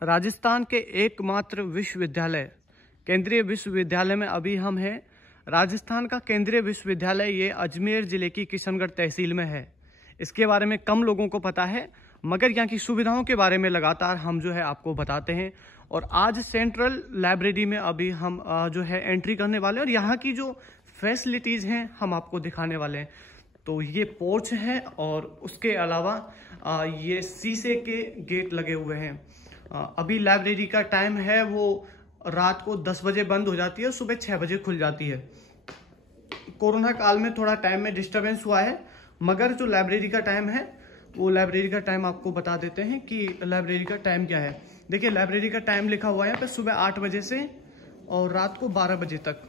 राजस्थान के एकमात्र विश्वविद्यालय केंद्रीय विश्वविद्यालय में अभी हम हैं। राजस्थान का केंद्रीय विश्वविद्यालय ये अजमेर जिले की किशनगढ़ तहसील में है। इसके बारे में कम लोगों को पता है, मगर यहाँ की सुविधाओं के बारे में लगातार हम जो है आपको बताते हैं। और आज सेंट्रल लाइब्रेरी में अभी हम जो है एंट्री करने वाले हैं और यहाँ की जो फैसिलिटीज़ हैं हम आपको दिखाने वाले हैं। तो ये पोर्च है और उसके अलावा ये शीशे के गेट लगे हुए हैं। अभी लाइब्रेरी का टाइम है वो रात को 10 बजे बंद हो जाती है और सुबह 6 बजे खुल जाती है। कोरोना काल में थोड़ा टाइम में डिस्टरबेंस हुआ है, मगर जो लाइब्रेरी का टाइम है वो लाइब्रेरी का टाइम आपको बता देते हैं कि लाइब्रेरी का टाइम क्या है। देखिए लाइब्रेरी का टाइम लिखा हुआ है यहाँ पे सुबह 8 बजे से और रात को 12 बजे तक।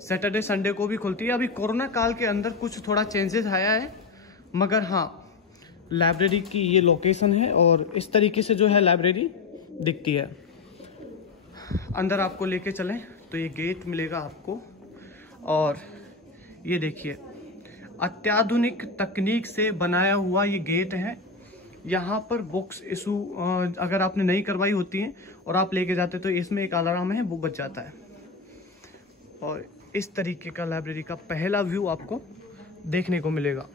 सैटरडे संडे को भी खुलती है। अभी कोरोना काल के अंदर कुछ थोड़ा चेंजेस आया है, मगर हाँ लाइब्रेरी की ये लोकेशन है और इस तरीके से जो है लाइब्रेरी दिखती है। अंदर आपको लेके चलें तो ये गेट मिलेगा आपको और ये देखिए अत्याधुनिक तकनीक से बनाया हुआ ये गेट है। यहाँ पर बुक्स इशू अगर आपने नहीं करवाई होती हैं और आप लेके जाते तो इसमें एक अलार्म है, वो बच जाता है। और इस तरीके का लाइब्रेरी का पहला व्यू आपको देखने को मिलेगा।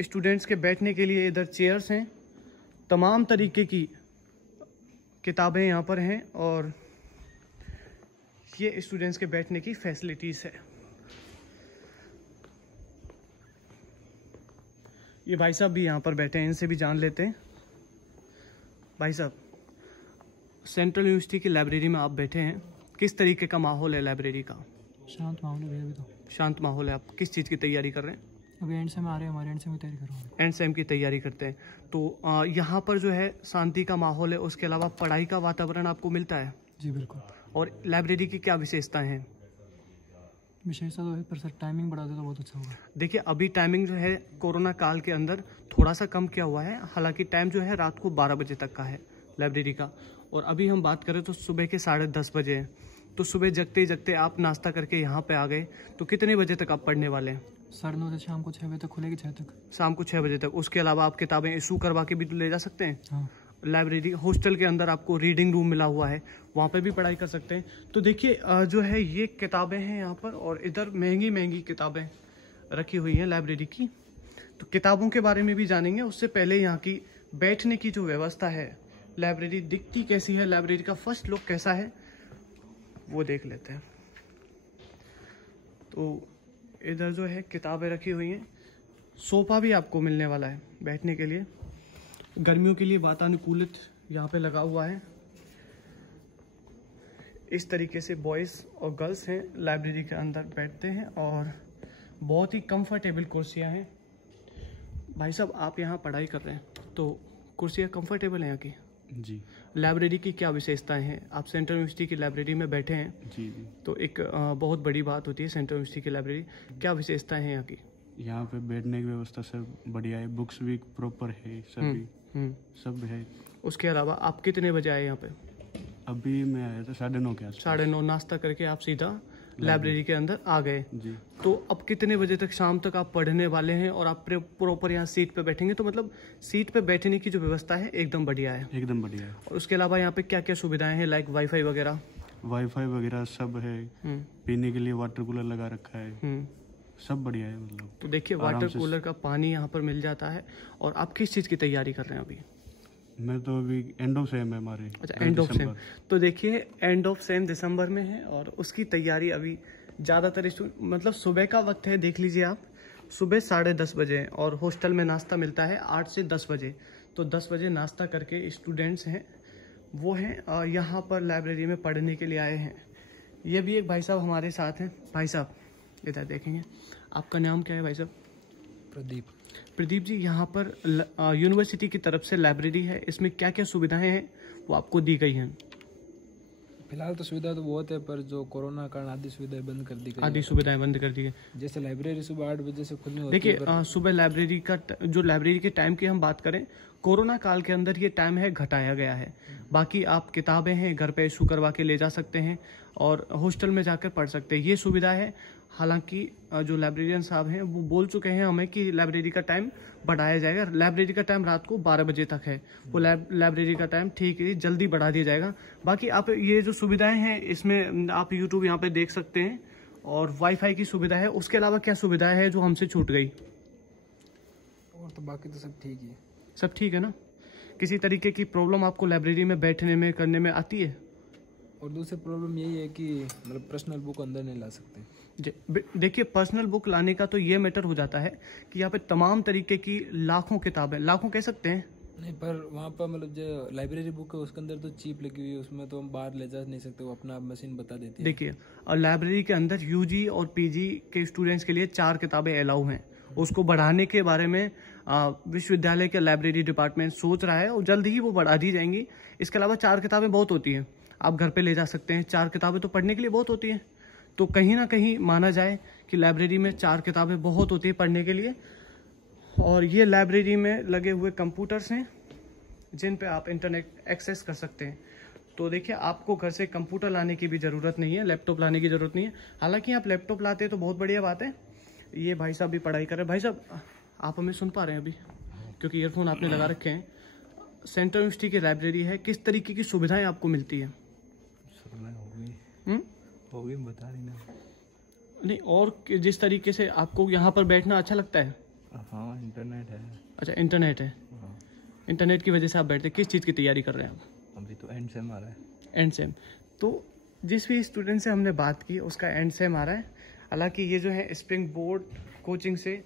स्टूडेंट्स के बैठने के लिए इधर चेयर्स हैं, तमाम तरीके की किताबें यहाँ पर हैं और ये स्टूडेंट्स के बैठने की फैसिलिटीज़ है। ये भाई साहब भी यहाँ पर बैठे हैं, इनसे भी जान लेते हैं। भाई साहब, सेंट्रल यूनिवर्सिटी की लाइब्रेरी में आप बैठे हैं, किस तरीके का माहौल है लाइब्रेरी का? शांत माहौल है अभी तो। शांत माहौल है। आप किस चीज़ की तैयारी कर रहे हैं? अभी एंड सेम आ रहे हैं, हमारे एंड सेम की तैयारी कर रहे हैं। एंड सेम की तैयारी करते हैं तो यहाँ पर जो है शांति का माहौल है, उसके अलावा पढ़ाई का वातावरण आपको मिलता है? जी बिल्कुल। और लाइब्रेरी की क्या विशेषताएं हैं? विशेषता तो है, पर सर टाइमिंग बढ़ा दे तो बहुत अच्छा होगा। देखिए अभी टाइमिंग जो है कोरोना काल के अंदर थोड़ा सा कम किया हुआ है, हालांकि टाइम जो है रात को 12 बजे तक का है लाइब्रेरी का। और अभी हम बात करें तो सुबह के 10:30 बजे हैं। तो सुबह जगते जगते आप नाश्ता करके यहाँ पे आ गए तो कितने बजे तक आप पढ़ने वाले हैं? 9:30 से शाम को 6 बजे तक खुलेगी, 6 तक। शाम को 6 बजे तक। उसके अलावा आप किताबें इशू करवा के भी तो ले जा सकते हैं। हाँ। लाइब्रेरी हॉस्टल के अंदर आपको रीडिंग रूम मिला हुआ है, वहाँ पे भी पढ़ाई कर सकते हैं। तो देखिए जो है ये किताबें हैं यहाँ पर और इधर महंगी महंगी किताबें रखी हुई हैं लाइब्रेरी की। तो किताबों के बारे में भी जानेंगे, उससे पहले यहाँ की बैठने की जो व्यवस्था है, लाइब्रेरी दिखती कैसी है, लाइब्रेरी का फर्स्ट लुक कैसा है, वो देख लेते हैं। तो इधर जो है किताबें रखी हुई हैं, सोफा भी आपको मिलने वाला है बैठने के लिए। गर्मियों के लिए वातानुकूलित यहाँ पे लगा हुआ है। इस तरीके से बॉयज़ और गर्ल्स हैं लाइब्रेरी के अंदर बैठते हैं और बहुत ही कंफर्टेबल कुर्सियाँ हैं। भाई साहब आप यहाँ पढ़ाई कर रहे हैं तो कुर्सियाँ कंफर्टेबल हैं यहाँ की? जी। लाइब्रेरी की क्या विशेषताएं हैं? आप सेंट्रल यूनिवर्सिटी की लाइब्रेरी में बैठे हैं। जी। तो एक बहुत बड़ी बात होती है सेंट्रल यूनिवर्सिटी की लाइब्रेरी, क्या विशेषताएं हैं यहाँ की? यहाँ पे बैठने की व्यवस्था सब बढ़िया है, बुक्स भी प्रॉपर है, सभी सब है। उसके अलावा आप कितने बजे आए यहाँ पे? अभी मैं आया था 9:30 के आसपास। 9:30 नाश्ता करके आप सीधा लाइब्रेरी के अंदर आ गए। जी। तो अब कितने बजे तक शाम तक आप पढ़ने वाले हैं और आप प्रॉपर यहाँ सीट पे बैठेंगे? तो मतलब सीट पे बैठने की जो व्यवस्था है एकदम बढ़िया है। एकदम बढ़िया है। और उसके अलावा यहाँ पे क्या क्या सुविधाएं हैं, लाइक वाईफाई वगैरह? वाईफाई वगैरह सब है। पीने के लिए वाटर कूलर लगा रखा है। सब बढ़िया है मतलब। तो देखिए वाटर कूलर का पानी यहाँ पर मिल जाता है। और आप किस चीज़ की तैयारी कर रहे हैं अभी? मैं तो अभी एंड ऑफ सेम है हमारे। अच्छा, एंड ऑफ सेम। तो देखिए एंड ऑफ सेम दिसंबर में है और उसकी तैयारी अभी ज़्यादातर मतलब सुबह का वक्त है, देख लीजिए आप, सुबह 10:30 बजे और हॉस्टल में नाश्ता मिलता है 8 से 10 बजे। तो 10 बजे नाश्ता करके स्टूडेंट्स हैं वो हैं यहाँ पर लाइब्रेरी में पढ़ने के लिए आए हैं। ये भी एक भाई साहब हमारे साथ हैं। भाई साहब इधर देखेंगे, आपका नाम क्या है भाई साहब? प्रदीप। प्रदीप जी, यहाँ पर यूनिवर्सिटी की तरफ से लाइब्रेरी है, इसमें क्या क्या सुविधाएं हैं वो आपको दी गई हैं? फिलहाल तो सुविधा तो बहुत है, पर जो कोरोना कारण आदि सुविधाएं बंद कर दी गई। आदि सुविधाएं बंद कर दी गई। जैसे लाइब्रेरी सुबह 8 बजे से खुलनी होती है। देखिए सुबह लाइब्रेरी का जो लाइब्रेरी के टाइम की हम बात करें, कोरोना काल के अंदर ये टाइम है घटाया गया है। बाकी आप किताबें हैं घर पे इशू करवा के ले जा सकते हैं और हॉस्टल में जाकर पढ़ सकते हैं, ये सुविधा है। हालांकि जो लाइब्रेरियन साहब हैं वो बोल चुके हैं हमें कि लाइब्रेरी का टाइम बढ़ाया जाएगा। लाइब्रेरी का टाइम रात को 12 बजे तक है, वो लाइब्रेरी का टाइम ठीक है जल्दी बढ़ा दिया जाएगा। बाकी आप ये जो सुविधाएं हैं इसमें आप यूट्यूब यहाँ पे देख सकते हैं और वाईफाई की सुविधा है। उसके अलावा क्या सुविधाएं है जो हमसे छूट गई? और तो बाकी तो सब ठीक है। सब ठीक है ना? किसी तरीके की प्रॉब्लम आपको लाइब्रेरी में बैठने में करने में आती है? और दूसरी प्रॉब्लम यही है कि मतलब पर्सनल बुक अंदर नहीं ला सकते। देखिए, पर्सनल बुक लाने का तो ये मैटर हो जाता है कि यहाँ पे तमाम तरीके की लाखों किताबें, लाखों कह सकते हैं नहीं, पर वहाँ पर मतलब जो लाइब्रेरी बुक है उसके अंदर तो चिप लगी हुई है, उसमें तो हम बाहर ले जा नहीं सकते, वो अपना मशीन बता देती है। देखिए, और लाइब्रेरी के अंदर यूजी और पीजी के स्टूडेंट्स के लिए 4 किताबें अलाउ हैं। उसको बढ़ाने के बारे में विश्वविद्यालय के लाइब्रेरी डिपार्टमेंट सोच रहा है और जल्द ही वो बढ़ा दी जाएंगी। इसके अलावा 4 किताबें बहुत होती हैं, आप घर पे ले जा सकते हैं। 4 किताबें तो पढ़ने के लिए बहुत होती हैं, तो कहीं ना कहीं माना जाए कि लाइब्रेरी में 4 किताबें बहुत होती है पढ़ने के लिए। और ये लाइब्रेरी में लगे हुए कंप्यूटर्स हैं जिन पे आप इंटरनेट एक्सेस कर सकते हैं। तो देखिए, आपको घर से कंप्यूटर लाने की भी ज़रूरत नहीं है, लैपटॉप लाने की ज़रूरत नहीं है। हालांकि आप लैपटॉप लाते हैं तो बहुत बढ़िया बात है। ये भाई साहब भी पढ़ाई कर रहे हैं। भाई साहब, आप हमें सुन पा रहे हैं अभी? क्योंकि ईयरफोन आपने लगा रखे हैं। सेंट्रल यूनिवर्सिटी की लाइब्रेरी है, किस तरीके की सुविधाएं आपको मिलती है? होगी बता रही ना। नहीं, और जिस तरीके से आपको यहाँ पर बैठना अच्छा लगता है? हाँ, इंटरनेट है। अच्छा, इंटरनेट है। हाँ। इंटरनेट की वजह से आप बैठते, किस चीज़ की तैयारी कर रहे हैं आप? अभी तो एंड सेम आ रहा है। And same. तो जिस भी स्टूडेंट से हमने बात की उसका एंड सेम आ रहा है। हालांकि ये जो है स्प्रिंग बोर्ड कोचिंग से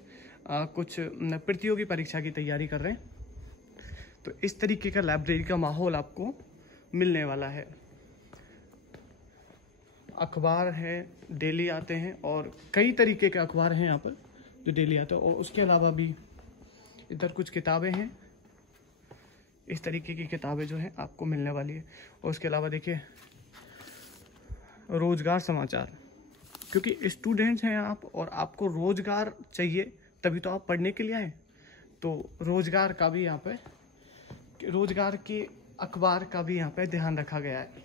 कुछ प्रतियोगी परीक्षा की तैयारी कर रहे हैं। तो इस तरीके का लाइब्रेरी का माहौल आपको मिलने वाला है। अखबार है, डेली आते हैं और कई तरीके के अखबार हैं यहाँ पर जो डेली आते हैं। और उसके अलावा भी इधर कुछ किताबें हैं, इस तरीके की किताबें जो हैं आपको मिलने वाली है। और उसके अलावा देखिए, रोजगार समाचार, क्योंकि स्टूडेंट्स हैं आप और आपको रोजगार चाहिए तभी तो आप पढ़ने के लिए आए। तो रोजगार का भी यहाँ पे, रोजगार के अखबार का भी यहाँ पे ध्यान रखा गया है।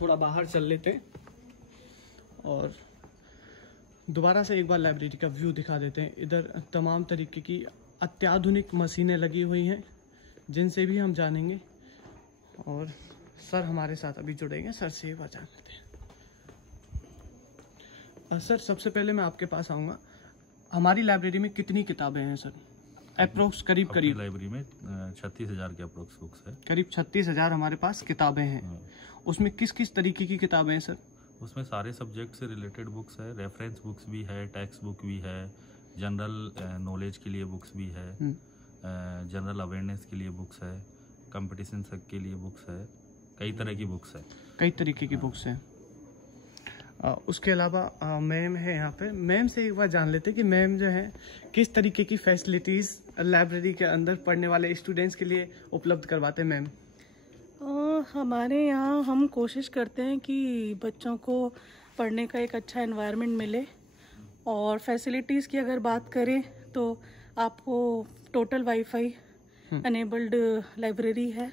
थोड़ा बाहर चल लेते हैं और दोबारा से एक बार लाइब्रेरी का व्यू दिखा देते हैं। इधर तमाम तरीके की अत्याधुनिक मशीनें लगी हुई हैं जिनसे भी हम जानेंगे। और सर हमारे साथ अभी जुड़ेंगे, सर से एक बार जान लेते हैं। सर, सबसे पहले मैं आपके पास आऊँगा, हमारी लाइब्रेरी में कितनी किताबें हैं सर? अप्रोक्स करीब लाइब्रेरी में 36,000 के अप्रोक्स बुक्स है। करीब 36,000 हमारे पास किताबें हैं। उसमें किस किस तरीके की किताबें हैं सर? उसमें सारे सब्जेक्ट से रिलेटेड बुक्स है, रेफरेंस बुक्स भी है, टेक्स्ट बुक भी है, जनरल नॉलेज के लिए बुक्स भी है, जनरल अवेयरनेस के लिए बुक्स है, कंपटीशन के लिए बुक्स है, कई तरह की बुक्स है। कई तरीके की बुक्स हैं। उसके अलावा मैम है यहाँ पे। मैम से एक बार जान लेते हैं कि मैम जो है किस तरीके की फैसिलिटीज़ लाइब्रेरी के अंदर पढ़ने वाले स्टूडेंट्स के लिए उपलब्ध करवाते हैं मैम? हमारे यहाँ हम कोशिश करते हैं कि बच्चों को पढ़ने का एक अच्छा एनवायरनमेंट मिले। और फैसिलिटीज़ की अगर बात करें तो आपको टोटल वाईफाई अनेबल्ड लाइब्रेरी है,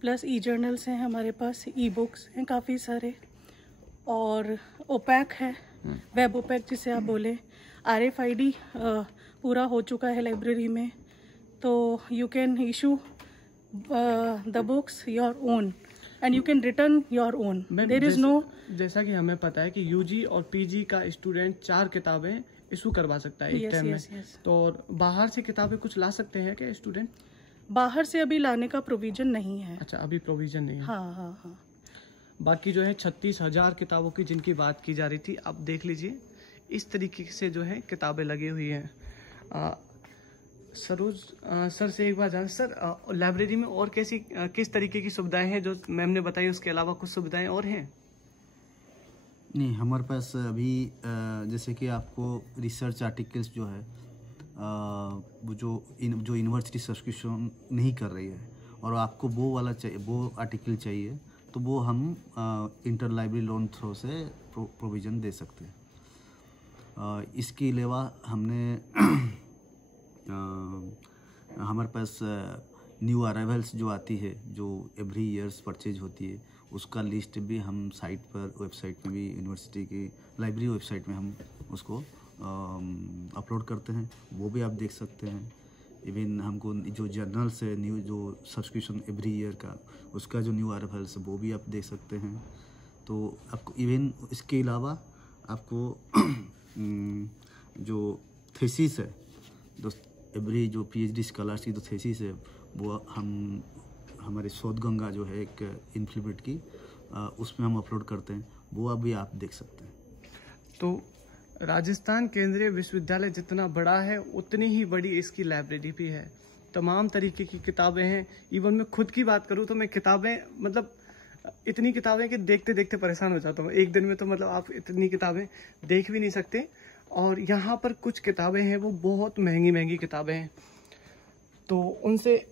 प्लस ई जर्नल्स हैं हमारे पास, ई बुक्स हैं काफ़ी सारे, और ओपैक है, वेब ओपैक जिसे आप बोले। RFID पूरा हो चुका है लाइब्रेरी में, तो you can issue the books your own and you can return your own. There is no, जैसा कि हमें पता है कि यूजी और पीजी का स्टूडेंट 4 किताबें इशू करवा सकता है एक टाइम में। तो बाहर से किताबें कुछ ला सकते हैं क्या स्टूडेंट? बाहर से अभी लाने का प्रोविजन नहीं है। अच्छा, अभी प्रोविजन नहीं है। हाँ। बाकी जो है 36,000 किताबों की जिनकी बात की जा रही थी, आप देख लीजिए इस तरीके से जो है किताबें लगी हुई हैं। सरोज सर से एक बार जान, सर लाइब्रेरी में और किस तरीके की सुविधाएं हैं जो मैम ने बताई, उसके अलावा कुछ सुविधाएं और हैं? नहीं, हमारे पास अभी जैसे कि आपको रिसर्च आर्टिकल्स जो है वो जो यूनिवर्सिटी सब्सक्रिप्शन नहीं कर रही है और आपको वो वाला चाहिए, वो आर्टिकल चाहिए, तो वो हम इंटर लाइब्रेरी लोन थ्रू से प्रोविज़न दे सकते हैं। इसके अलावा हमने हमारे पास न्यू अराइवल्स जो आती है, जो एवरी ईयर्स परचेज होती है, उसका लिस्ट भी हम साइट पर, वेबसाइट में भी, यूनिवर्सिटी की लाइब्रेरी वेबसाइट में हम उसको अपलोड करते हैं, वो भी आप देख सकते हैं। इवन हमको जो जर्नल्स है, न्यू जो सब्सक्रिप्शन एवरी ईयर का, उसका जो न्यू अराइवल्स वो भी आप देख सकते हैं। तो आपको इवन इसके अलावा आपको जो थीसिस है, जो एवरी जो PhD स्कॉलर्स की जो थीसिस है, वो हम हमारे शोध गंगा जो है एक इन्फ्लीमेट की, उसमें हम अपलोड करते हैं, वो अभी आप देख सकते हैं। तो राजस्थान केंद्रीय विश्वविद्यालय जितना बड़ा है उतनी ही बड़ी इसकी लाइब्रेरी भी है। तमाम तरीके की किताबें हैं। इवन मैं खुद की बात करूँ तो मैं किताबें, मतलब इतनी किताबें कि देखते देखते परेशान हो जाता हूँ। एक दिन में तो मतलब आप इतनी किताबें देख भी नहीं सकते। और यहाँ पर कुछ किताबें हैं वो बहुत महंगी महंगी किताबें हैं, तो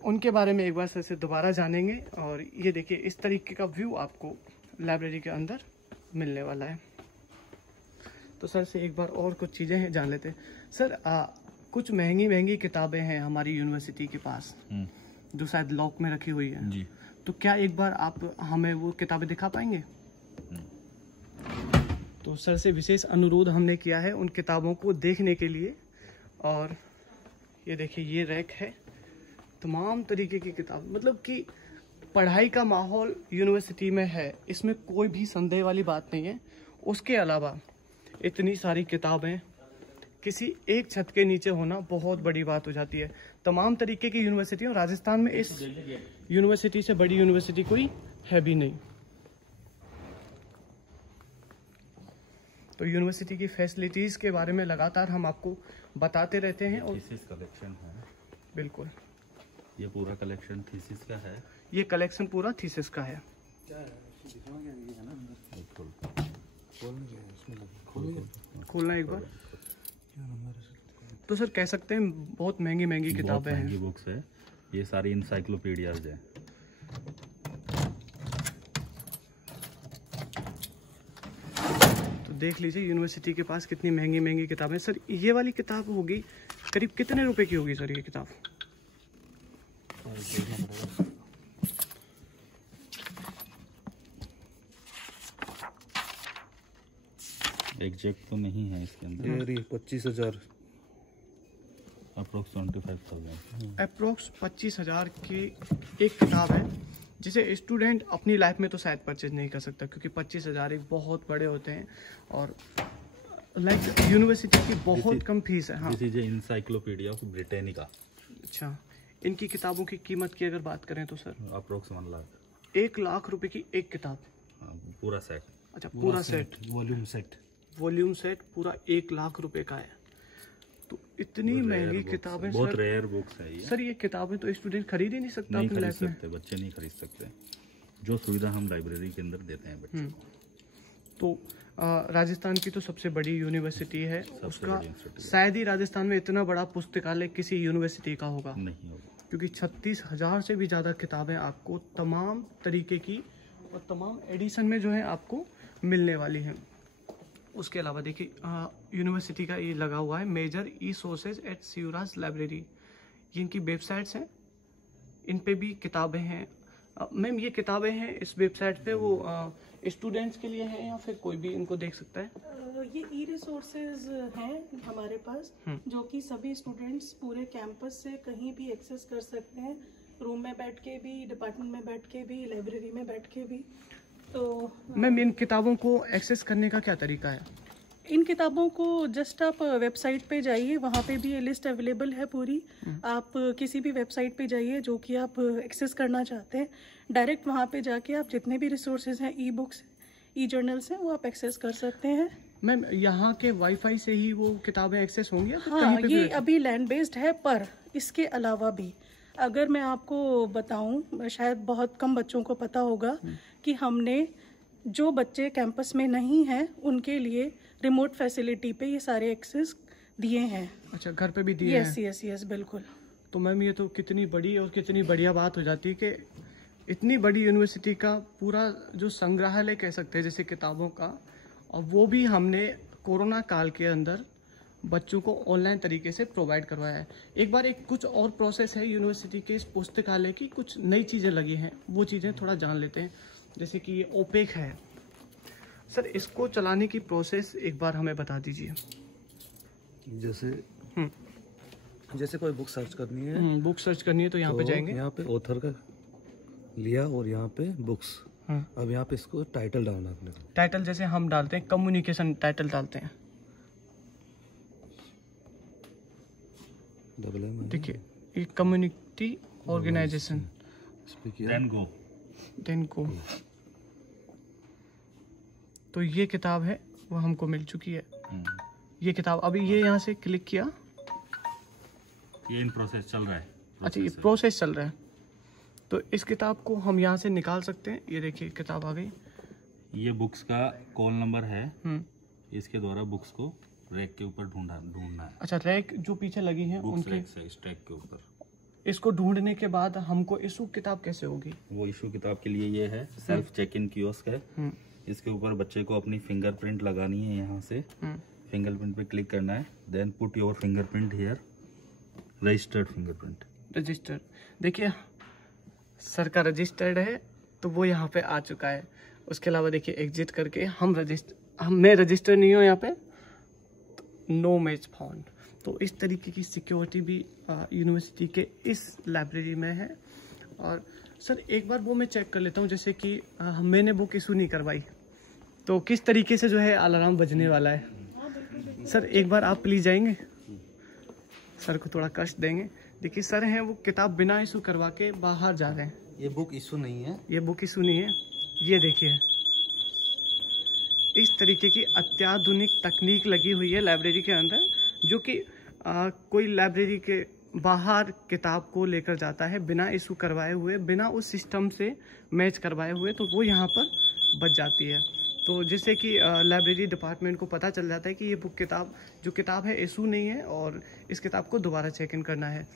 उनके बारे में एक बार सर से दोबारा जानेंगे। और ये देखिए, इस तरीके का व्यू आपको लाइब्रेरी के अंदर मिलने वाला है। तो सर से एक बार और कुछ चीज़ें जान लेते हैं। सर, कुछ महंगी महंगी किताबें हैं हमारी यूनिवर्सिटी के पास जो शायद लॉक में रखी हुई है जी। तो क्या एक बार आप हमें वो किताबें दिखा पाएंगे? तो सर से विशेष अनुरोध हमने किया है उन किताबों को देखने के लिए। और ये देखिए, ये रैक है, तमाम तरीके की किताब, मतलब कि पढ़ाई का माहौल यूनिवर्सिटी में है, इसमें कोई भी संदेह वाली बात नहीं है। उसके अलावा इतनी सारी किताबें किसी एक छत के नीचे होना बहुत बड़ी बात हो जाती है। तमाम तरीके की यूनिवर्सिटी, और राजस्थान में इस यूनिवर्सिटी से बड़ी यूनिवर्सिटी कोई है भी नहीं। तो यूनिवर्सिटी की फैसिलिटीज के बारे में लगातार हम आपको बताते रहते हैं। और थीसिस कलेक्शन है, बिल्कुल, ये पूरा कलेक्शन थीसिस का है। ये कलेक्शन पूरा थीसिस का है। खोलना एक बार। तो सर कह सकते हैं बहुत महंगी महंगी किताबें हैं, महंगी बुक्स है। ये सारी इंसाइक्लोपीडियाज है। तो देख लीजिए यूनिवर्सिटी के पास कितनी महंगी महंगी किताबें। सर, ये वाली किताब होगी करीब कितने रुपए की होगी सर ये किताब? एग्जैक्ट तो नहीं है इसके अंदर। 25,000 अप्रोक्स 25,000। अप्रोक्स 25,000 की एक किताब है, जिसे स्टूडेंट अपनी लाइफ में तो शायद परचेज नहीं कर सकता, क्योंकि 25,000 एक बहुत बड़े होते हैं और लाइक यूनिवर्सिटी की बहुत कम फीस है। हाँ, this is encyclopedia of Britannica. अच्छा, इनकी किताबों की कीमत की अगर बात करें तो सर अप्रोक्स 1 लाख। 1 लाख रुपए की एक किताब? पूरा सेट। अच्छा, पूरा सेट, वॉल्यूम सेट पूरा 1 लाख रुपए का है। तो इतनी महंगी किताबें, बहुत रेयर बुक्स है ये। सर ये किताबें तो स्टूडेंट खरीद ही नहीं सकता अपनी लाइफ में। बच्चे नहीं खरीद सकते, जो सुविधा हम लाइब्रेरी के अंदर देते हैं बच्चे को। तो राजस्थान की तो सबसे बड़ी यूनिवर्सिटी है, उसका शायद ही राजस्थान में इतना बड़ा पुस्तकालय किसी यूनिवर्सिटी का होगा नहीं होगा, क्योंकि 36,000 से भी ज़्यादा किताबें आपको तमाम तरीके की और तमाम एडिशन में जो है आपको मिलने वाली हैं। उसके अलावा देखिए, यूनिवर्सिटी का ये लगा हुआ है major e sources at Shivraj library. ये इनकी वेबसाइट्स हैं, इन पे भी किताबें हैं। मैम, ये किताबें हैं इस वेबसाइट पे, वो स्टूडेंट्स के लिए हैं या फिर कोई भी इनको देख सकता है? ये ई रिसोर्सेज हैं हमारे पास, जो कि सभी स्टूडेंट्स पूरे कैंपस से कहीं भी एक्सेस कर सकते हैं, रूम में बैठ के भी, डिपार्टमेंट में बैठ के भी, लाइब्रेरी में बैठ के भी। तो मैम, इन किताबों को एक्सेस करने का क्या तरीका है? इन किताबों को जस्ट आप वेबसाइट पे जाइए, वहाँ पे भी ये लिस्ट अवेलेबल है पूरी। आप किसी भी वेबसाइट पे जाइए जो कि आप एक्सेस करना चाहते हैं, डायरेक्ट वहाँ पे जाके आप जितने भी रिसोर्सेज हैं, ई बुक्स, ई जर्नल्स हैं, वो आप एक्सेस कर सकते हैं। मैम, यहाँ के वाईफाई से ही वो किताबें एक्सेस होंगी या फिर हाँ, कहीं पे ये भी? अभी लैंड बेस्ड है, पर इसके अलावा भी अगर मैं आपको बताऊं, शायद बहुत कम बच्चों को पता होगा कि हमने जो बच्चे कैंपस में नहीं हैं उनके लिए रिमोट फैसिलिटी पे ये सारे एक्सेस दिए हैं। अच्छा, घर पे भी दिए हैं? यस, बिल्कुल। तो मैम, ये तो कितनी बड़ी और कितनी बढ़िया बात हो जाती है कि इतनी बड़ी यूनिवर्सिटी का पूरा जो संग्रहालय कह सकते हैं जैसे किताबों का, और वो भी हमने कोरोना काल के अंदर बच्चों को ऑनलाइन तरीके से प्रोवाइड करवाया है। एक बार एक कुछ और प्रोसेस है यूनिवर्सिटी के इस पुस्तकालय की, कुछ नई चीज़ें लगी हैं, वो चीज़ें थोड़ा जान लेते हैं। जैसे कि ये ओपेक है सर, इसको चलाने की प्रोसेस एक बार हमें बता दीजिए। जैसे कोई बुक सर्च करनी है, बुक सर्च करनी है तो यहाँ पे जाएंगे, यहाँ पे ऑथर का लिया और यहाँ पे बुक्स। अब यहाँ पे इसको टाइटल डालना अपने को। टाइटल जैसे हम डालते हैं कम्युनिकेशन टाइटल डालते हैं, देखिए ये कम्युनिटी ऑर्गेनाइजेशन, देन गो। तो ये किताब है वो हमको मिल चुकी है। ये किताब अभी ये यहाँ से क्लिक किया, ये इन प्रोसेस चल रहा है। अच्छा ये प्रोसेस चल रहा है, तो इस किताब को हम यहाँ से निकाल सकते हैं। ये देखिए किताब आ गई। ये बुक्स का कॉल नंबर है, इसके द्वारा बुक्स को रैक के ऊपर ढूंढना है। अच्छा रैक जो पीछे लगी हैं उनके स्टैक के ऊपर, इसको ढूंढने के बाद हमको इशू किताब कैसे होगी? वो इशू किताब के लिए ये है सेल्फ चेक इन कियोस्क है। इसके ऊपर बच्चे को अपनी फिंगरप्रिंट लगानी है, यहाँ से फिंगरप्रिंट पे क्लिक करना है, then put your fingerprint here, registered fingerprint. Registered, देखिए सर का रजिस्टर्ड है तो वो यहाँ पे आ चुका है। उसके अलावा देखिए एग्जिट करके मैं रजिस्टर नहीं हूँ यहाँ पे, नो मैच फाउंड। तो इस तरीके की सिक्योरिटी भी यूनिवर्सिटी के इस लाइब्रेरी में है। और सर एक बार वो मैं चेक कर लेता हूँ, जैसे कि मैंने बुक इशू नहीं करवाई तो किस तरीके से जो है अलार्म बजने वाला है। सर एक बार आप प्लीज जाएंगे, सर को थोड़ा कष्ट देंगे। देखिए सर हैं वो किताब बिना इशू करवा के बाहर जा रहे हैं। ये बुक इशू नहीं है, ये बुक इशू नहीं है। ये देखिए इस तरीके की अत्याधुनिक तकनीक लगी हुई है लाइब्रेरी के अंदर, जो कि कोई लाइब्रेरी के बाहर किताब को लेकर जाता है बिना इशू करवाए हुए, बिना उस सिस्टम से मैच करवाए हुए, तो वो यहाँ पर बच जाती है। तो जिससे कि लाइब्रेरी डिपार्टमेंट को पता चल जाता है कि ये जो किताब है इशू नहीं है और इस किताब को दोबारा चेक इन करना है।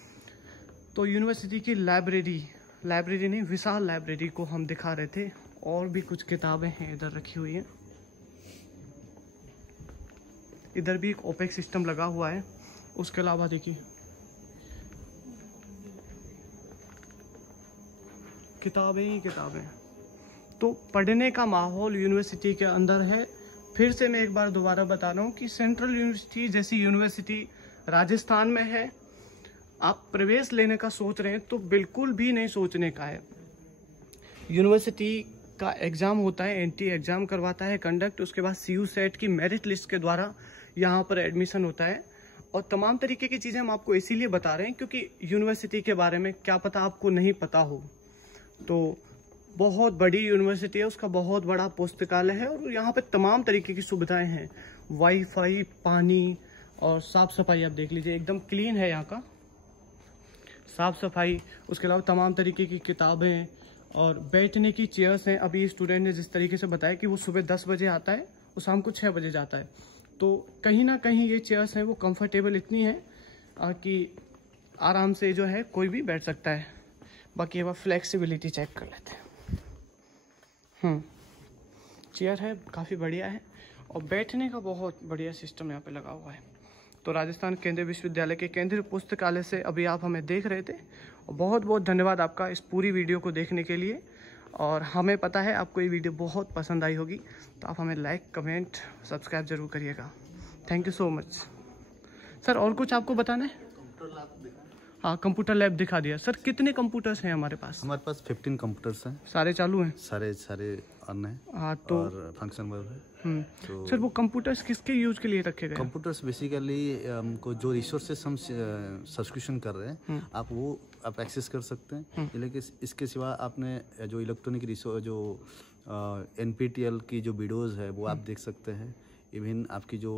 तो यूनिवर्सिटी की लाइब्रेरी नहीं, विशाल लाइब्रेरी को हम दिखा रहे थे। और भी कुछ किताबें हैं इधर रखी हुई हैं। इधर भी एक ओपेक सिस्टम लगा हुआ है। उसके अलावा देखिए किताबें ही किताबें। तो पढ़ने का माहौल यूनिवर्सिटी के अंदर है। फिर से मैं एक बार दोबारा बता रहा हूँ कि सेंट्रल यूनिवर्सिटी जैसी यूनिवर्सिटी राजस्थान में है। आप प्रवेश लेने का सोच रहे हैं तो बिल्कुल भी नहीं सोचने का है। यूनिवर्सिटी का एग्ज़ाम होता है, एंट्री एग्ज़ाम करवाता है कंडक्ट, उसके बाद CU सेट की मेरिट लिस्ट के द्वारा यहाँ पर एडमिशन होता है। और तमाम तरीके की चीज़ें हम आपको इसीलिए बता रहे हैं क्योंकि यूनिवर्सिटी के बारे में क्या पता आपको नहीं पता हो। तो बहुत बड़ी यूनिवर्सिटी है, उसका बहुत बड़ा पुस्तकालय है और यहाँ पे तमाम तरीके की सुविधाएं हैं, वाईफाई, पानी और साफ़ सफाई। आप देख लीजिए एकदम क्लीन है यहाँ का, साफ़ सफाई। उसके अलावा तमाम तरीके की किताबें और बैठने की चेयर्स हैं। अभी स्टूडेंट ने जिस तरीके से बताया कि वो सुबह 10 बजे आता है और शाम को 6 बजे जाता है, तो कहीं ना कहीं ये चेयर्स हैं वो कंफर्टेबल इतनी हैं कि आराम से जो है कोई भी बैठ सकता है। बाकी अब फ्लेक्सिबिलिटी चेक कर लेते हैं। चेयर है काफ़ी बढ़िया है और बैठने का बहुत बढ़िया सिस्टम यहाँ पे लगा हुआ है। तो राजस्थान केंद्रीय विश्वविद्यालय के केंद्रीय पुस्तकालय से अभी आप हमें देख रहे थे और बहुत बहुत धन्यवाद आपका इस पूरी वीडियो को देखने के लिए। और हमें पता है आपको ये वीडियो बहुत पसंद आई होगी, तो आप हमें लाइक, कमेंट, सब्सक्राइब जरूर करिएगा। Thank you so much. Sir और कुछ आपको बताना है? हाँ, कंप्यूटर लैब दिखा दिया। सर कितने कंप्यूटर्स हैं हमारे पास? हमारे पास 15 कंप्यूटर्स हैं। सारे चालू हैं? सारे ऑन हैं। हाँ, तो और फंक्शन वर्ब है। तो सर वो कंप्यूटर्स किसके यूज के लिए रखे गए? कंप्यूटर्स बेसिकली हमको जो रिसोर्सेस हम सब्सक्रिप्शन कर रहे हैं आप एक्सेस कर सकते हैं। लेकिन इसके सिवा आपने जो इलेक्ट्रॉनिक रिसोर्स जो NPTEL की जो वीडियोज़ है वो आप देख सकते हैं। इवन आपकी जो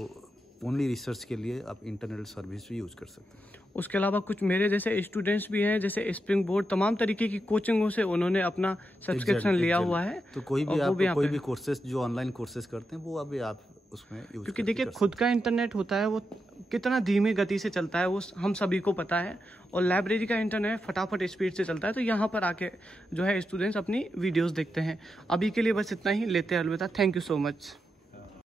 ओनली रिसर्च के लिए आप इंटरनेट सर्विस भी यूज़ कर सकते हैं। उसके अलावा कुछ मेरे जैसे स्टूडेंट्स भी हैं, जैसे स्प्रिंग बोर्ड, तमाम तरीके की कोचिंगों से उन्होंने अपना सब्सक्रिप्शन लिया हुआ है। तो कोई भी कोर्सेज जो ऑनलाइन कोर्सेज करते हैं वो अभी आप उसमें यूज, क्योंकि देखिए खुद का इंटरनेट होता है वो कितना धीमी गति से चलता है वो हम सभी को पता है, और लाइब्रेरी का इंटरनेट फटाफट स्पीड से चलता है। तो यहाँ पर आके जो है स्टूडेंट्स अपनी वीडियोस देखते हैं। अभी के लिए बस इतना ही, लेते हैं अलविदा। Thank you so much.